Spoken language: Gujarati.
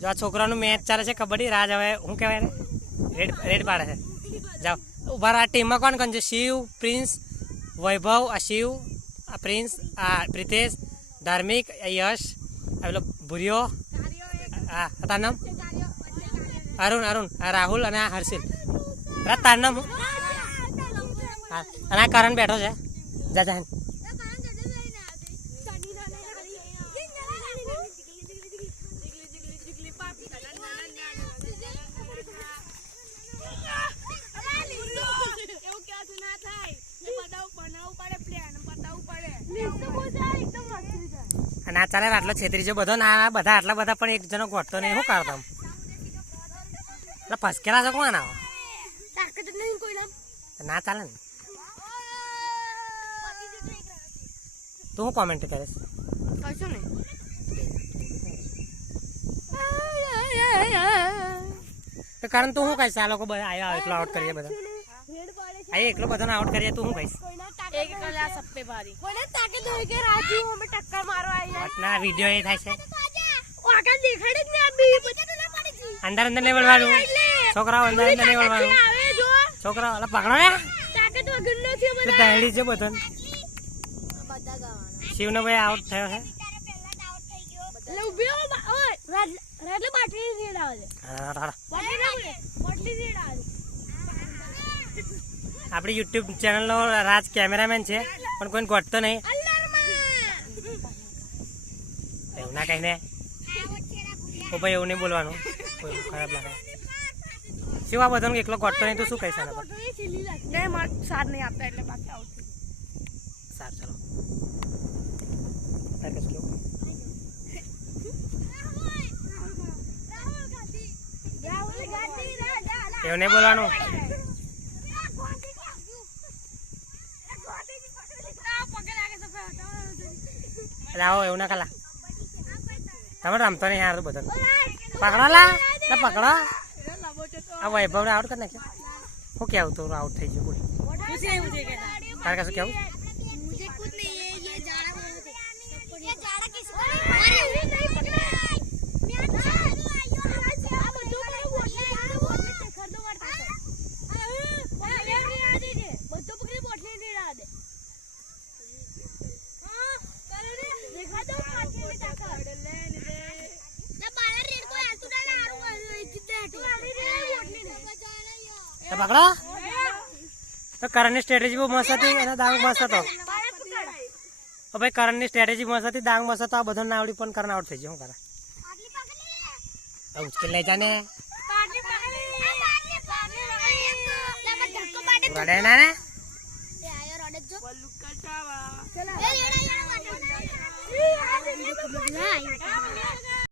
જો આ છોકરાનું મેચ ચાલે છે કબડ્ડી. રાજ હવે શું કહેવાય ને રેડ પાડે છે. જાઓ ઉભા રહો. આ ટીમમાં કોણ કોણ છે? શિવ, પ્રિન્સ, વૈભવ, આ શિવ, આ પ્રિન્સ, આ પ્રિતેશ, ધાર્મિક, યશ, આ પેલો ભૂરિયો, હા તાર નામ અરુણ, આ રાહુલ અને આ હર્ષિલ. તાર નામ હા અને આ કરણ બેઠો છે. જા અને આ ચાલે આટલો છેતરી છે બધો. ના બધા આટલા બધા પણ એક જણો ગોઠતો નહીં. શું કરતો એટલે ફસકેલા છો કોણ આવો? ના ચાલે ને. તું શું કોમેન્ટ કરીશ? કારણ તું શું કહીશ? આ લોકો બધા આવ્યા એટલો આઉટ કરીએ બધા. આ એકલો બધાને આઉટ કરીએ તું શું કહીશ? ના વિડીયો એ થાય છે. અંદર નહીં વળવાનું છોકરાઓ. અંદર નહીં વળવાનું છોકરાઓ. એટલે પકડો ને દહેડી છે બધો. શિવનો ભાઈ આઉટ થયો છે. આપડી યુટ્યુબ ચેનલ નો રાજ કેમેરામેન છે પણ કોઈ ગોઠતો નહીં. એવું ના કહીને ભાઈ એવું નહીં બોલવાનું. કોઈ ખરાબ લાગે. શિવ આ બધાનો એકલો ગોઠતો નહીં તો શું કહીશ? સાર નહીં આપતા એટલે બાકી આઉટ. સારું ચલો. એવું નહીં બોલવાનું. આવો એવું ના ખાલા. તમે રમતો નહીં યાર બધો. પકડો લા પકડો. આ વૈભવ આઉટ કરી નાખ્યો. શું કેવું તું આઉટ થઈ ગયું? બોલ તારે કશું કેવું? પકડો. તો કરણની સ્ટ્રેટેજી બહુ મસ્ત હતી અને દાંગ મસ્ત હતો. ભાઈ કરણની સ્ટ્રેટેજી મસ્ત હતી, દાંગ મસ્ત હતો. આ બધો ના આવડી પણ કરણ આઉટ થઈ ગયો. શું કરે? ઉચકી લઈ જા ને. રડે ના ને.